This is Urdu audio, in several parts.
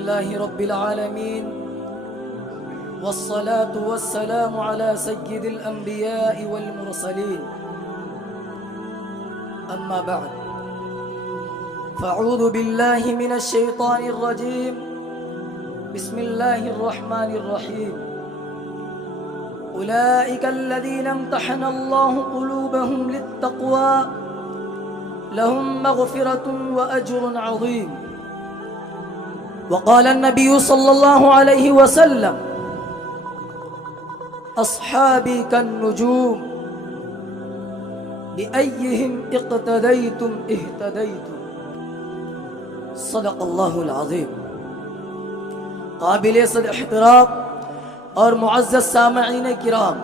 لله رب العالمين والصلاة والسلام على سيد الأنبياء والمرسلين أما بعد فأعوذ بالله من الشيطان الرجيم بسم الله الرحمن الرحيم أولئك الذين امتحن الله قلوبهم للتقوى لهم مغفرة وأجر عظيم. وقال النبي صلى الله عليه وسلم أصحابي كالنجوم بأيهم اقتديتم اهتديتم. صدق اللہ العظیم. قابل صد احترام اور معزز سامعین کرام،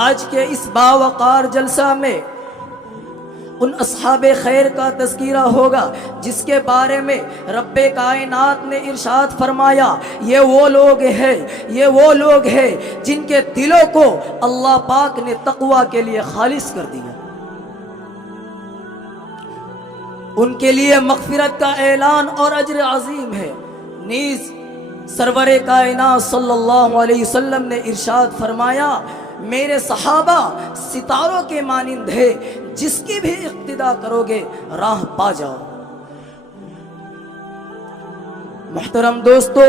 آج کے اس باوقار جلسہ میں ان اصحاب خیر کا تذکرہ ہوگا جس کے بارے میں رب کائنات نے ارشاد فرمایا یہ وہ لوگ ہیں جن کے دلوں کو اللہ پاک نے تقوی کے لیے خالص کر دیا. ان کے لیے مغفرت کا اعلان اور اجر عظیم ہے. نیز سرور کائنات صلی اللہ علیہ وسلم نے ارشاد فرمایا میرے صحابہ ستاروں کے مانند ہے، جس کی بھی اقتدا کرو گے راہ پا جاؤ. محترم دوستو،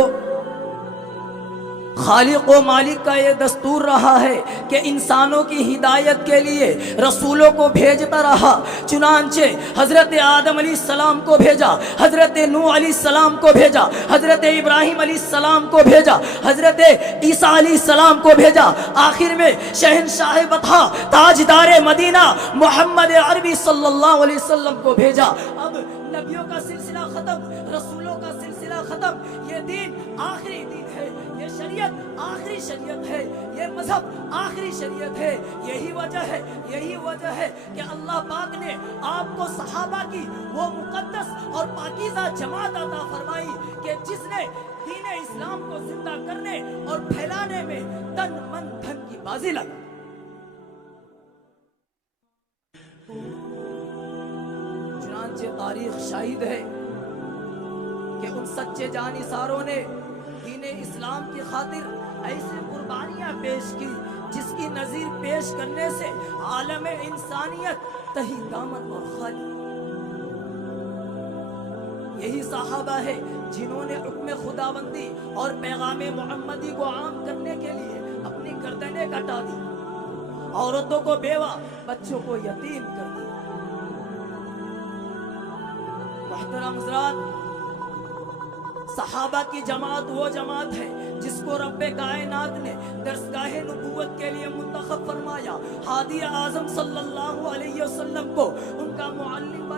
خالق و مالک کا یہ دستور رہا ہے کہ انسانوں کی ہدایت کے لیے رسولوں کو بھیجتا رہا. چنانچہ حضرت آدم علیہ السلام کو بھیجا، حضرت نوح علیہ السلام کو بھیجا، حضرت ابراہیم علیہ السلام کو بھیجا، حضرت عیسیٰ علیہ السلام کو بھیجا. آخر میں شہنشاہ بطحا تاجدار مدینہ محمد عربی صلی اللہ علیہ وسلم کو بھیجا. اب نبیوں کا سلسلہ ختم، رسولوں کا سلسلہ ختم. یہ دین آخری دین ہے، یہ شریعت آخری شریعت ہے، یہ مذہب آخری شریعت ہے. یہی وجہ ہے کہ اللہ پاک نے آپ کو صحابہ کی وہ مقدس اور پاکیزہ جماعت عطا فرمائی کہ جس نے دین اسلام کو زندہ کرنے اور پھیلانے میں تن من دھن کی بازی لگا. چنانچہ تاریخ شاہد ہے کہ ان سچے جانثاروں نے دین اسلام کی خاطر ایسی قربانیاں پیش کی جس کی نظیر پیش کرنے سے عالم انسانیت تہی دامن اور خالی. یہی صحابہ ہے جنہوں نے حکم خداوندی اور پیغام محمدی کو عام کرنے کے لیے اپنی گردنیں کٹا دی، عورتوں کو بیوہ، بچوں کو یتیم کر دیا. محترم حضرات، صحابہ کی جماعت وہ جماعت ہے جس کو رب کائنات نے درسگاہ نبوت کے لیے منتخب فرمایا. ہادی اعظم صلی اللہ علیہ وسلم کو ان کا معلم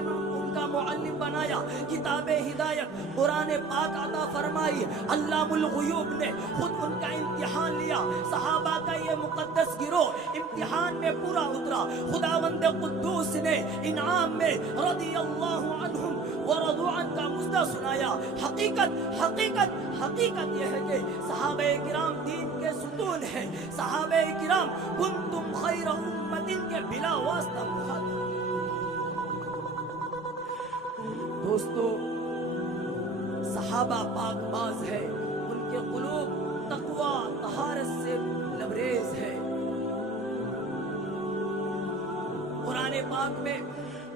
بنایا. کتاب ہدایت قرآن پاک عطا فرمائی. علام الغیوب نے خود ان کا امتحان لیا. صحابہ کا یہ مقدس گروہ امتحان میں پورا اترا. خداوند قدوس نے انعام میں رضی اللہ عنہم ورضوا عنہ کا مژدہ سنایا. حقیقت یہ ہے کہ صحابہ کرام دین کے ستون ہیں. صحابہ کرام کنتم خیر امت کے بلا واسطہ مخاطب. دوستو، صحابہ پاک باز ہے، ان کے قلوب تقوی طہارت سے لبریز ہے. قرآن پاک میں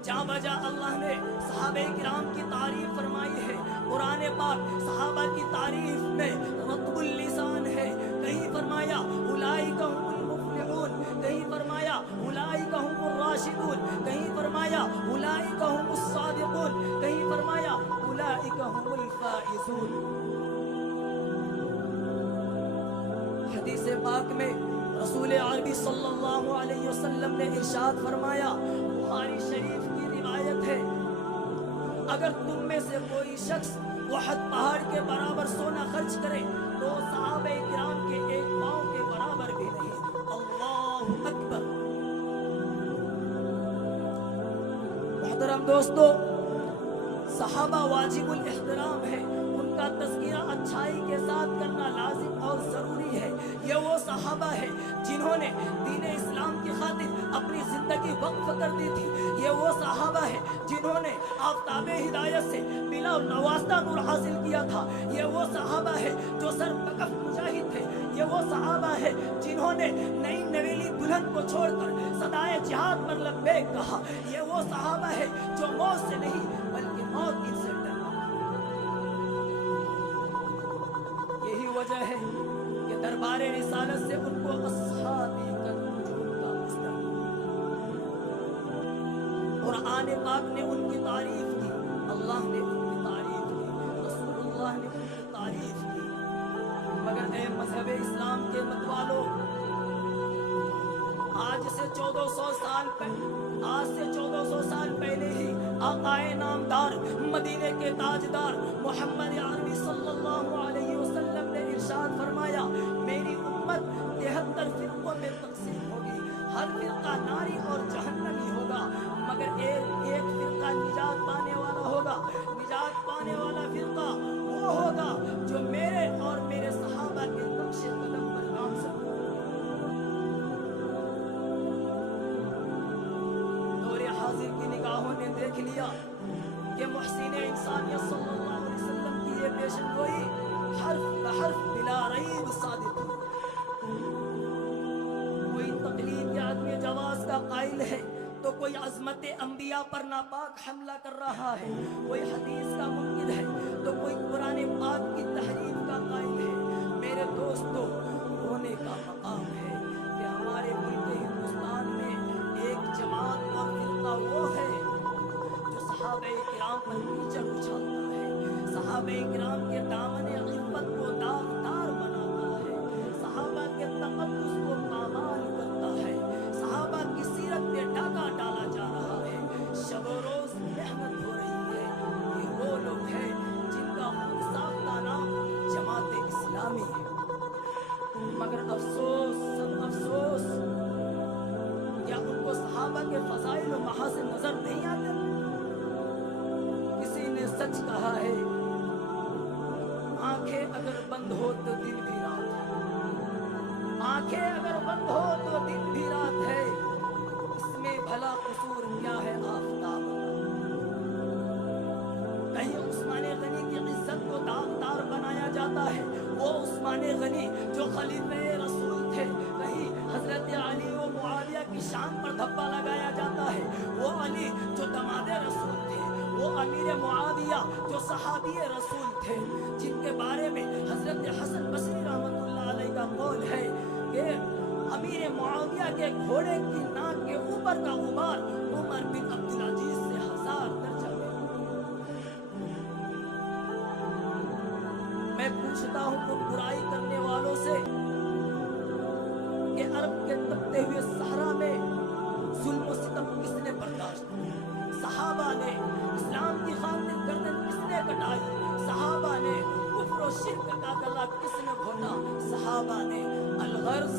جا بجا اللہ نے صحابہ کرام کی تعریف فرمائی ہے. قرآن پاک صحابہ کی تعریف میں رطب اللسان ہے. کہیں فرمایا اولئک هم المفلحون، کہیں فرمایا اولئک هم الراشدون، کہیں فرمایا اولئک هم الصادقون، کہیں فرمایا اولئک هم الفائزون. حدیث پاک میں رسول عربی صلی اللہ علیہ وسلم نے ارشاد فرمایا، بخاری شریف کی روایت ہے، اگر تم میں سے کوئی شخص احد پہاڑ کے برابر سونا خرچ کرے تو صحابہ کرام کے ایک پاؤں کے برابر بھی نہیں. اللہ اکبر. محترم دوستو، صحابہ واجب الاحترام ہے. ان کا تذکرہ اچھائی کے ساتھ کرنا لازم اور ضروری ہے. یہ وہ صحابہ ہے جنہوں نے دین اسلام کی خاطر اپنی زندگی وقف کر دی تھی. یہ وہ صحابہ ہے جنہوں نے آفتاب ہدایت سے بلا اور نواستا نور حاصل کیا تھا، یہ وہ صحابہ ہے جو سر بکف مجاہد تھے، یہ وہ صحابہ ہے جنہوں نے نئی نویلی دلہن کو چھوڑ کر صدائے جہاد پر لبیک کہا، یہ وہ صحابہ ہے جو موت سے نہیں بلکہ موت ان سے ڈرا۔ یہی وجہ ہے کہ دربار رسالت سے ان کو اصحابی کا مستقبل۔ قرآن پاک نے ان کی تعریف کی، اللہ نے ان کی تعریف کی، رسول اللہ نے ان کی تعریف کی۔ مگر اے مذہب اسلام کے متوالو، آج سے 1400 سال پہلے ہی آقائے نامدار مدینے کے تاجدار محمد عربی صلی اللہ علیہ وسلم نے ارشاد فرمایا، میری امت 73 فرقوں میں تقسیم ہوگی، ہر فرقہ ناری اور جہنمی ہوگا، مگر ایک فرقہ نجات پانے والا ہوگا۔ نجات پانے والا فرقہ وہ ہوگا جو میرے اور میرے صحابہ کے نقش قدم پر گامزن ہو۔ دور حاضر کی نگاہوں نے دیکھ لیا کہ محسن انسانیت صلی اللہ علیہ وسلم کی یہ پیشن گوئی حرف بحرف بلا ریب صادق ہے۔ کوئی تقلید کے عدم جواز کا قائل ہے تو کوئی عظمت انبیاء پر ناپاک حملہ کر رہا ہے، کوئی حدیث کا منکر ہے تو کوئی قرآن پاک کی تحریف کا قائل ہے۔ میرے دوستو، رونے کا مقام ہے کہ ہمارے ملک ہندوستان میں ایک جماعت اور فرقہ وہ ہے جو صحابہ کرام پر کیچڑ اچھالتا ہے، صحابہ کرام کے دامن عفت کو داغدار بناتا ہے، صحابہ کے تقدس کو پامال کرتا ہے، صحابہ کی سیرت پہ ڈاکہ ڈالا جا رہا ہے، شب و روز محنت ہو رہی ہے۔ یہ وہ لوگ ہیں جن کا خود ساختہ نام جماعت اسلامی ہے، مگر افسوس سب افسوس، کیا ان کو صحابہ کے فضائل و محاسن نظر نہیں آتے؟ کسی نے سچ کہا ہے، آنکھیں اگر بند ہو تو دن بھی رات ہے، آنکھیں اگر بند ہو تو دن بھی رات ہے، اس میں بھلا قصور کیا ہے آفتاب کا؟ کہیں عثمان غنی کی عزت کو داغدار بنایا جاتا ہے، وہ عثمان غنی جو خلیفہ رسول تھے، کہیں حضرت علی و معاویہ کی شان پر دھبا لگایا جاتا ہے، وہ علی جو دماد رسول تھے، وہ امیر معاویہ جو صحابی رسول تھے، جن کے بارے میں حضرت حسن بصری رحمۃ اللہ علیہ کا قول ہے کہ امیر معاویہ کے گھوڑے کی ناک کے اوپر کا غبار عمر بن عبدالعزیز سے 1000 درجہ ہے۔ میں پوچھتا ہوں ان برائی کرنے والوں سے کہ عرب کے تپتے ہوئے صحرا میں ظلم و ستم کس نے برداشت کیا؟ صحابہ نے اسلام کی خاطر گردن کس نے کٹائی؟ صحابہ نے کفر و شرک کا گلا کس نے گھونٹا؟ صحابہ نے الغرض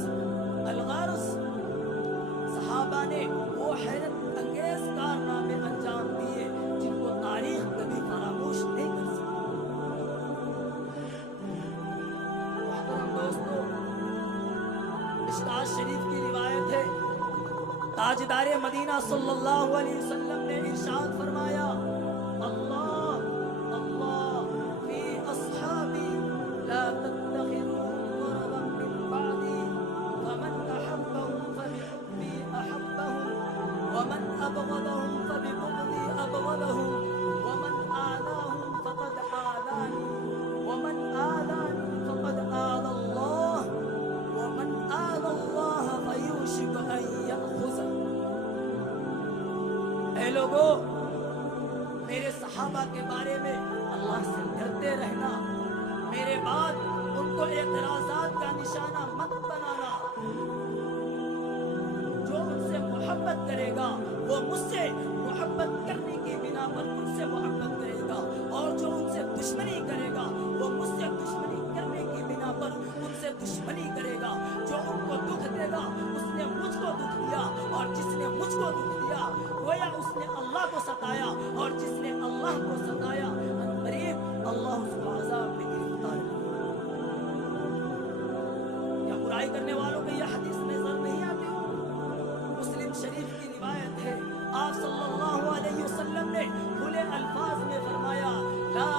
صحابہ نے وہ حیرت انگیز کارنامے انجام دیے جن کو تاریخ کبھی فراموش نہیں کر سکتی۔ محترم دوستو، مشکوٰۃ شریف کی روایت ہے، تاجدار مدینہ صلی اللہ علیہ وسلم نے ارشاد فرمایا، اللہ اللہ فی اصحابی لا تتخذوهم غرضا من بعدی فمن احبهم فبحبی احبهم ومن ابغضهم فببغضی ابغضهم ومن آذاهم فقد آذانی ومن آذانی فقد آذى اللہ ومن آذى اللہ فیوشک ان یأخذہ۔ اے لوگو، میرے صحابہ کے بارے میں اللہ سے ڈرتے رہنا، میرے بعد ان کو اعتراضات کا نشانہ مت بنانا۔ جو ان سے محبت کرے گا وہ مجھ سے محبت کرنے کی بنا پر ان سے محبت کرے گا، اور جو ان سے دشمنی کرے گا وہ مجھ سے دشمنی کرنے کی بنا پر ان سے دشمنی کرے گا۔ جو ان کو دکھ دے گا اس نے مجھ کو دکھ دیا، اور جس نے مجھ کو دکھ دیا گویا اس نے اللہ کو ستایا، اور جس نے اللہ کو ستایا قریب اللہ اس کو عذاب میں گرفتار کرے۔ کیا برائی کرنے والوں کو یہ حدیث نظر نہیں آتی؟ مسلم شریف کی روایت ہے، آپ صلی اللہ علیہ وسلم نے کھلے الفاظ میں فرمایا، لا